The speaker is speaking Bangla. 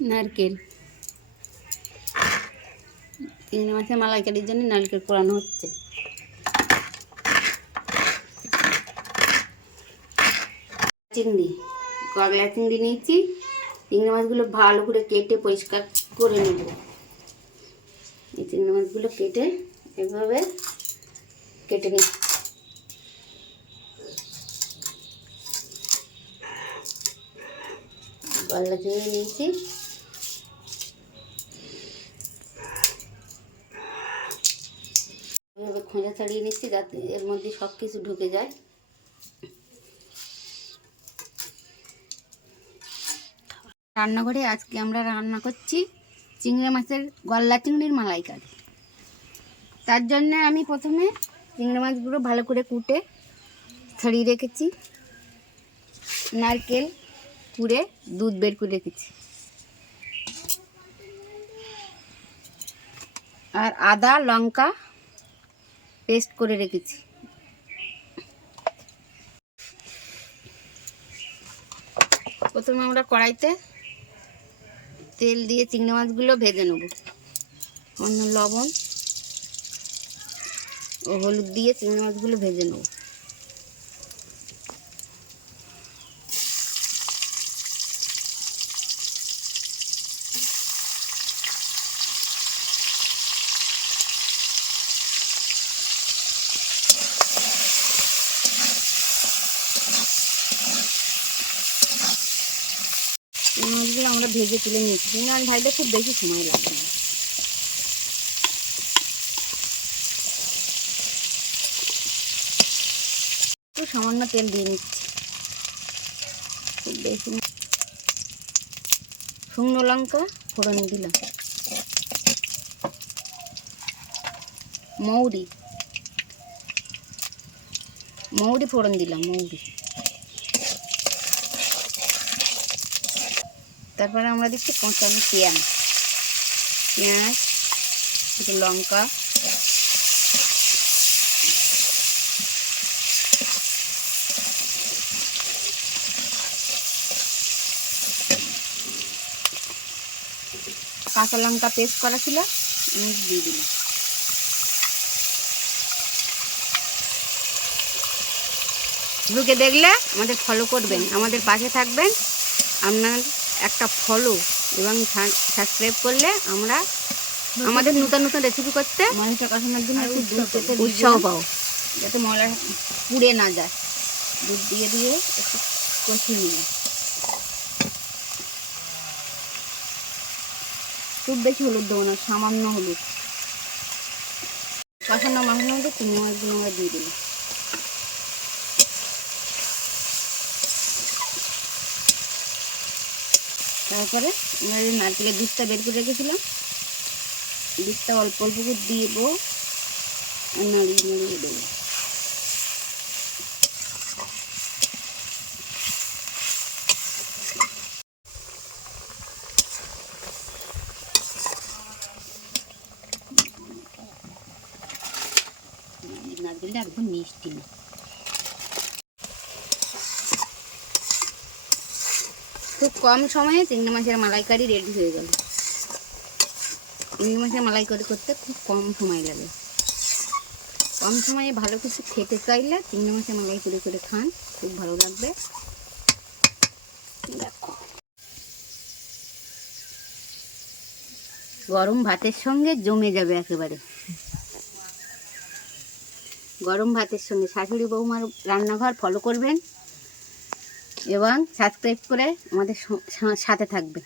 নারকেল, চিংড়ি মাছের মালাইকারির জন্য নারকেল কোরানো হচ্ছে। চিংড়ি, গলদা চিংড়ি নিয়েছি। চিংড়ি মাছগুলো ভালো করে কেটে পরিষ্কার করে নেব। এই চিংড়ি মাছগুলো কেটে এভাবে কেটে নিচ্ছি। গলদা চিংড়ি নিয়েছি, এভাবে খোঁজা ছাড়িয়ে নিচ্ছি যাতে এর মধ্যে সব কিছু ঢুকে যায়। রান্নাঘরে আজকে আমরা রান্না করছি চিংড়ি মাছের গলদা চিংড়ির মালাইকারি। তার জন্য আমি প্রথমে চিংড়ি মাছগুলো ভালো করে কুটে ছাড়িয়ে রেখেছি। নারকেল কুড়ে দুধ বের করে রেখেছি, আর আদা লঙ্কা পেস্ট করে রেখেছি। প্রথমে আমরা কড়াইতে তেল দিয়ে চিংড়ি মাছগুলো ভেজে নেব। অন্য লবণ ও হলুদ দিয়ে চিংড়ি মাছগুলো ভেজে নেব। মাছগুলো আমরা ভেজে তুলে নিচ্ছি। চিংড়ি মাছ ভাজতে খুব বেশি সময় লাগবে না। একটু সামান্য তেল দিয়ে নিচ্ছি, খুব বেশি। শুকনো লঙ্কা ফোড়ন দিলাম, মৌরি ফোড়ন দিলাম, তারপরে আমরা দিচ্ছি কাঁচানো পেঁয়াজ, একটু লঙ্কা, কাঁচা লঙ্কা পেস্ট করা ছিল দিয়ে দিলাম। ঢুকে দেখলে আমাদের ফলো করবেন, আমাদের পাশে থাকবেন। আপনার একটা ফলো এবং সাবস্ক্রাইব করলে আমরা আমাদের নতুন নতুন রেসিপি করতে মশলা কষানোর জন্য একটু দুধ উৎসাহ পাও, যাতে মশলা পুড়ে না যায়। দুধ দিয়ে দিয়ে একটু কষিয়ে নিলাম। খুব বেশি হলুদ দেবো না, সামান্য হলুদ। কষানো মশলার মধ্যে চিংড়ি মাছগুলো আমরা দিয়ে দিলাম। তারপরে আমরা যে নারকেলের দুধটা বের করে রেখেছিলাম, দুধটা অল্প অল্প করে দিব আর নাড়িয়ে নাড়িয়ে দেবো। নারকেলটা একদম মিষ্টি না। খুব কম সময়ে চিংড়ি মাছের মালাইকারি রেডি হয়ে গেল। চিংড়ি মাছের মালাইকারি করতে খুব কম সময় লাগে। কম সময়ে ভালো কিছু খেতে চাইলে চিংড়ি মাছের মালাইকারি করে খান, খুব ভালো লাগবে। দেখো, গরম ভাতের সঙ্গে জমে যাবে একেবারে। গরম ভাতের সঙ্গে শাশুড়ি বৌমার রান্নাঘর ফলো করবেন এবং সাবস্ক্রাইব করে আমাদের সাথে থাকবেন।